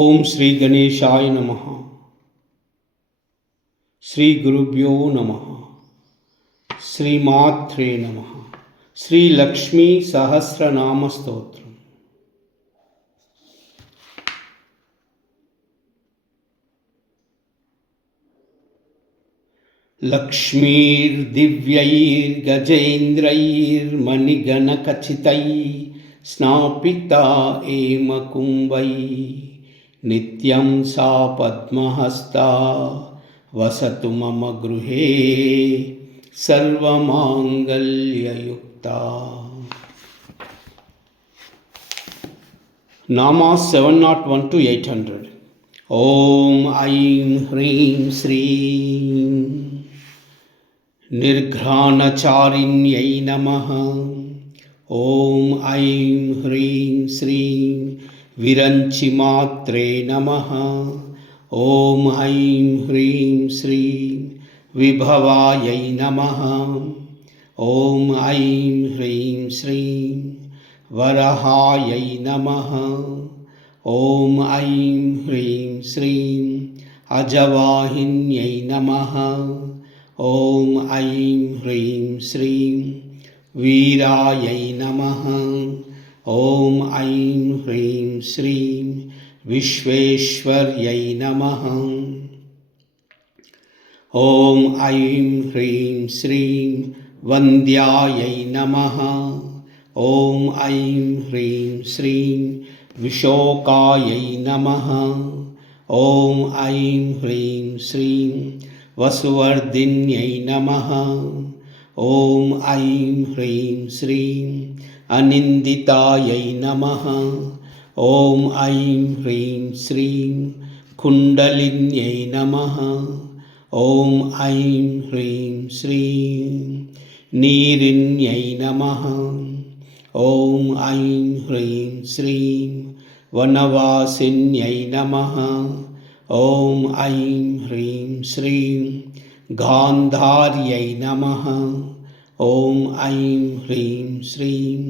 ఓం శ్రీ గణేశాయ నమః. శ్రీ గురుభ్యో నమః. శ్రీమాత్రే నమః. శ్రీ లక్ష్మీ సహస్రనామ స్తోత్రం. లక్ష్మీర్దివ్యైర్గజేంద్రైర్మణిగణఖచితైః స్నాపితా ఏమకుంభైః నిత్యం సా పద్మహస్తా వసతు మమ గృహే సర్వమాంగళ్యయుక్తా. నామాస్ 701 to 800. ఓం ఐం హ్రీం శ్రీం నిర్ఘ్రాణచారిణ్యై నమః. ఓం ఐం హ్రీం శ్రీం విరంచిమాత్రే నమః. ఓం ఐం హ్రీం శ్రీం విభవాయై నమః. ఓం ఐం హ్రీం శ్రీం వరహాయై నమః. ఓం ఐం హ్రీం శ్రీం అజవాహిన్యై నమః. ఓం ఐం హ్రీం శ్రీం వీరాయై నమః. ఓం ఐం హ్రీం శ్రీం విశ్వేశ్వర్యై నమః. ఓం ఐం హ్రీం శ్రీం వంద్యాయై నమః. ఓం ఐం హ్రీం శ్రీం విశోకాయై నమః. ఓం ఐం హ్రీం శ్రీం వసువర్ధిన్యై నమః. ఓం ఐం హ్రీం శ్రీం అనిందితాయై నమః. ఓం ఐం హ్రీం శ్రీం కుండలిన్యై నమః. ఓం ఐం హ్రీం శ్రీం నీరిణ్యై నమః. ఓం ఐం హ్రీం శ్రీం వనవాసిన్యై నమః. ఓం ఐం హ్రీం శ్రీం గాంధార్యై నమః. ఓం ఐం హ్రీం శ్రీం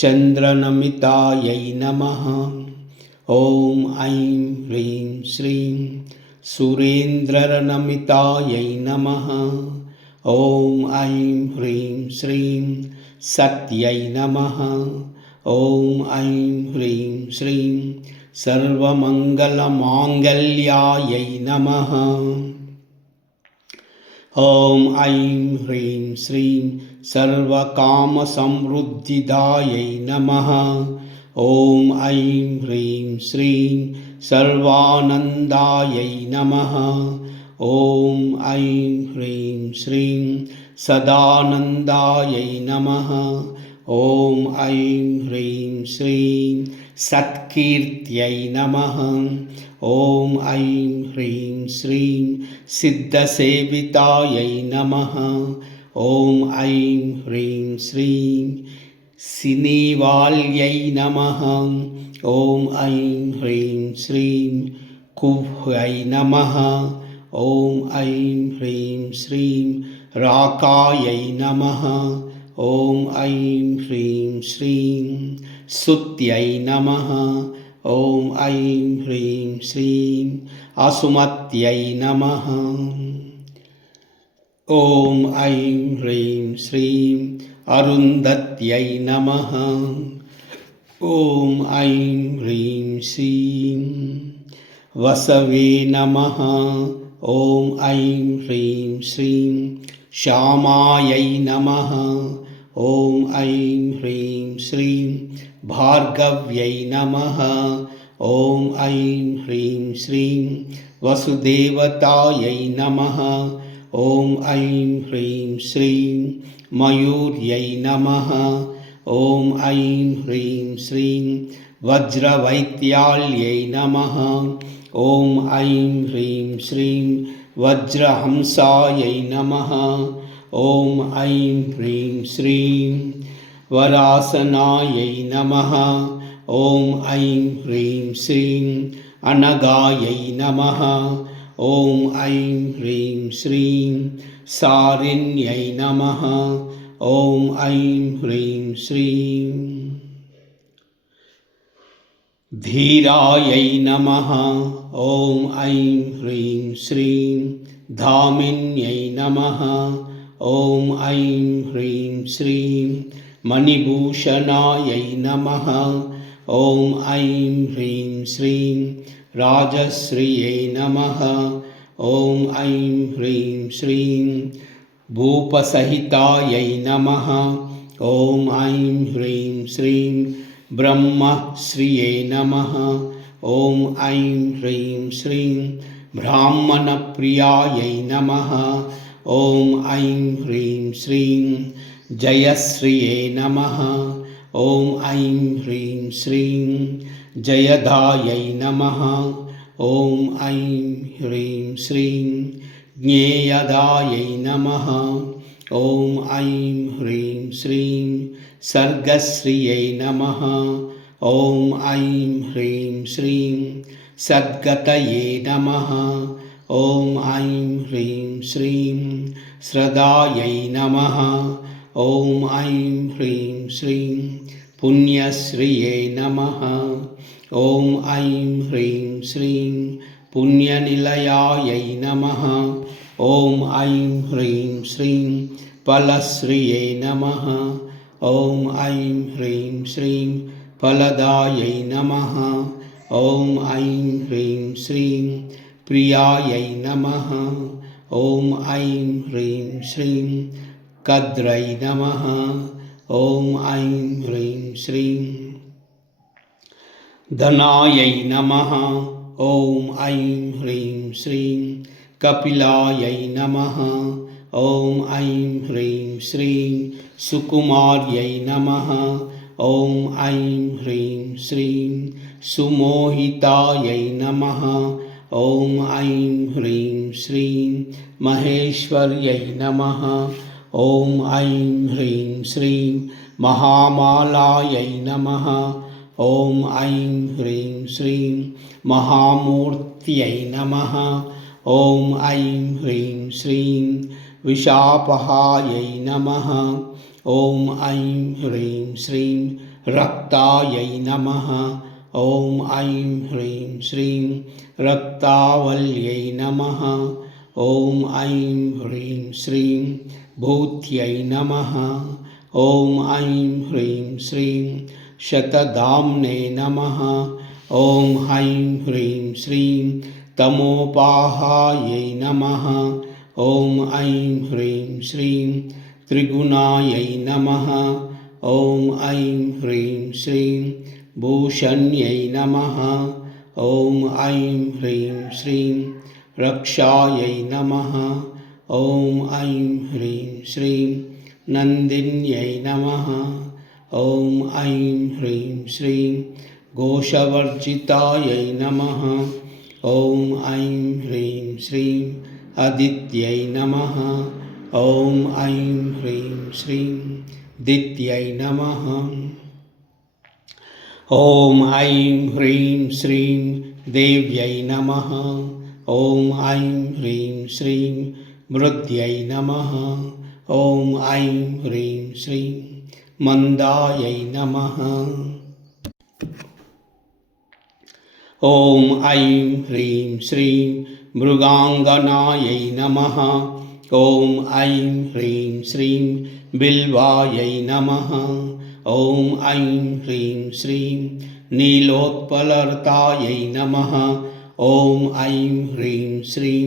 చంద్రనమితాయై నమః. ఓం ఐం హ్రీం శ్రీం సురేంద్రనమితాయై నమః. ఓం ఐం హ్రీం శ్రీం సత్యై నమః. ఓం ఐం హ్రీం శ్రీం సర్వమంగళమాంగళ్యాయై నమః. ఓం ఐం హ్రీం శ్రీం సర్వకామసమృద్ధిదాయై నమః. ఓం ఐం హ్రీం శ్రీం సర్వానందాయై నమః. ఓం ఐం హ్రీం శ్రీం సదానందాయై నమః. ఓం ఐం హ్రీం శ్రీం సత్కీర్త్యై నమః. ఓం ఐం హ్రీం శ్రీం సిద్ధసేవితాయై నమః. ఓం ఐం హ్రీం శ్రీం సినీవాల్యై నమః. ఓం ఐం హ్రీం శ్రీం కుహ్యై నమః. ఓం ఐం హ్రీం శ్రీం రాకాయై నమః. ఓం ఐం హ్రీం శ్రీం సుత్యై నమః. ఓం ఐం హ్రీం శ్రీం అసుమత్యై నమః. ఓం ఐం హ్రీం శ్రీం అరుంధత్యై నమః. ఓం ఐం హ్రీం శ్రీం వసవే నమః. ఓం ఐం హ్రీం శ్రీం శ్యామాయై నమః. ఓం ఐం హ్రీం శ్రీం భార్గవ్యై నమః. ఓం ఐం హ్రీం శ్రీం వసుదేవతాయై నమః. ఓం ఐం హ్రీం శ్రీం మయూర్యై నమః. ఓం ఐం హ్రీం శ్రీం వజ్రవైత్యాల్యై నమః. ఓం ఐం హ్రీం శ్రీం వజ్రహంసాయై నమః. ఓం ఐం హ్రీం శ్రీం వరాసనాయై నమః. ఓం ఐం హ్రీం శ్రీం అనగాయై నమః. ఓం ఐం హ్రీం శ్రీం సారిణ్యై నమః. ఓం ఐం హ్రీం శ్రీం धीरायै नमः। ॐ ऐं ह्रीं श्रीं धामिन्यै नमः। ॐ ऐं ह्रीं श्रीं मणिभूषणायै नमः। ॐ ऐं ह्रीं श्रीं राजश्रियै नमः। ॐ ऐं ह्रीं श्रीं भूपसहितायै नमः। ॐ ऐं ह्रीं श्रीं ब्रह्मश्रिये नमः। ॐ ऐं ह्रीं श्रीं ब्राह्मणप्रियायै नमः। ॐ ऐं ह्रीं श्रीं जयश्रिये नमः। ॐ ऐं ह्रीं श्रीं जयदायै नमः। ॐ ऐं ह्रीं श्रीं ज्ञेयदायै नमः। ॐ ऐं ह्रीं श्रीं सर्गश्रियै नमः। ॐ ऐं ह्रीं श्रीं सद्गतये नमः। ॐ ऐं ह्रीं श्रीं श्रदायै नमः। ॐ ऐं ह्रीं श्रीं पुण्यश्रिये नमः। ॐ ऐं ह्रीं श्रीं पुण्यनिलयायै नमः। ॐ ऐं ह्रीं श्रीं फलश्रिये नमः। ॐ ऐं ह्रीं श्रीं फलदायै नमः। ॐ ऐं ह्रीं श्रीं प्रियायै नमः। ॐ ऐं ह्रीं श्रीं कद्रै नमः। ॐ ऐं ह्रीं श्रीं धनायै नमः। ॐ ऐं ह्रीं श्रीं कपिलायै नमः। ॐ ऐं ह्रीं श्रीं सुकुमार्यै नमः। ॐ ऐं ह्रीं श्रीं सुमोहितायै नमः। ॐ ऐं ह्रीं श्रीं महेश्वर्यै नमः। ॐ ऐं ह्रीं श्रीं महामालायै नमः। ॐ ऐं ह्रीं श्रीं महामूर्त्यै नमः। ॐ ऐं ह्रीं श्रीं विशापहायै नमः। ॐ ऐं ह्रीं श्रीं रक्तायै नमः। ॐ ऐं ह्रीं श्रीं रक्तावल्यै नमः। ॐ ऐं ह्रीं श्रीं भूत्यै नमः। ॐ ऐं ह्रीं श्रीं शतधाम्ने नमः। ॐ ऐं ह्रीं श्रीं तमोपाहायै नमः। ॐ ऐं ह्रीं श्रीं त्रिगुणायै नमः। ॐ ऐं ह्रीं श्रीं भूषण्यै नमः। ॐ ऐं ह्रीं श्रीं रक्षायै नमः। ॐ ऐं ह्रीं श्रीं नन्दिन्यै नमः। ॐ ऐं ह्रीं श्रीं घोषवर्जितायै नमः। ॐ ऐं ह्रीं श्रीं अदित्यै नमः। ॐ ऐं ह्रीं श्रीं दित्यै नमः। ॐ ऐं ह्रीं श्रीं देव्यै नमः। ॐ ऐं ह्रीं श्रीं मृद्यै नमः। ॐ ऐं ह्रीं श्रीं मन्दायै नमः। ॐ ऐं ह्रीं श्रीं मृगाङ्गनायै नमः। ॐ ऐं ह्रीं श्रीं बिल्वायै नमः। ॐ ऐं ह्रीं श्रीं नीलोत्पलर्तायै नमः। ॐ ऐं ह्रीं श्रीं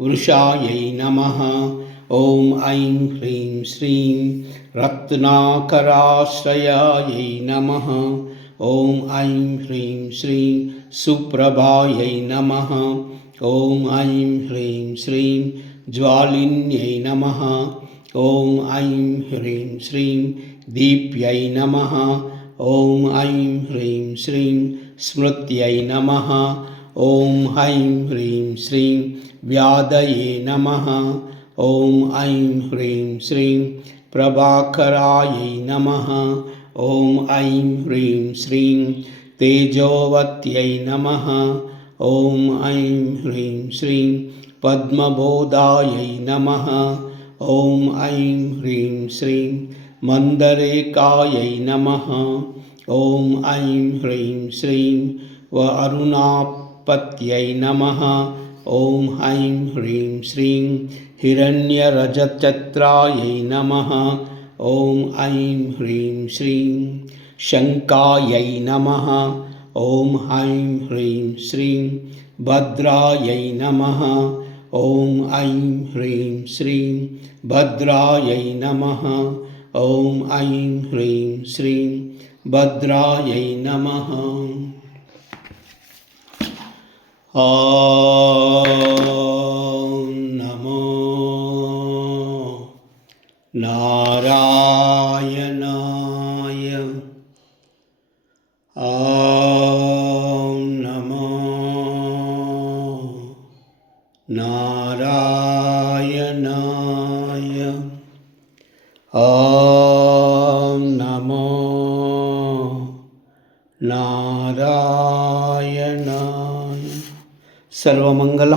वृषायै नमः। ॐ ऐं ह्रीं श्रीं रत्नाकराश्रयायै नमः। ॐ ऐं ह्रीं श्रीं सुप्रभायै नमः। ॐ ऐं ह्रीं श्रीं ज्वालिन्यै नमः। ॐ ऐं ह्रीं श्रीं दीप्यै नमः। ॐ ऐं ह्रीं श्रीं स्मृत्यै नमः। ॐ ऐं ह्रीं श्रीं व्याधये नमः। ॐ ऐं ह्रीं श्रीं प्रभाकरायै नमः। ॐ ऐं ह्रीं श्रीं तेजोवत्यै नमः। ॐ ऐं ह्रीं श्रीं पद्मबोधायै नमः। ॐ ऐं ह्रीं श्रीं मन्दरेकायै नमः। ॐ ऐं ह्रीं श्रीं व अरुणापत्यै नमः। ॐ ऐं ह्रीं श्रीं हिरण्यरजतत्रायै नमः। ॐ ऐं ह्रीं श्रीं शङ्कायै नमः। ॐ ऐं ह्रीं श्रीं भद्रायै नमः। ॐ ऐं ह्रीं श्रीं भद्रायै नमः। ॐ ऐं ह्रीं श्रीं भद्रायै नमः। ॐ नमो नारायणाय। ॐ नमो नारायणाय। ॐ नमो नारायणाय। सर्वमंगल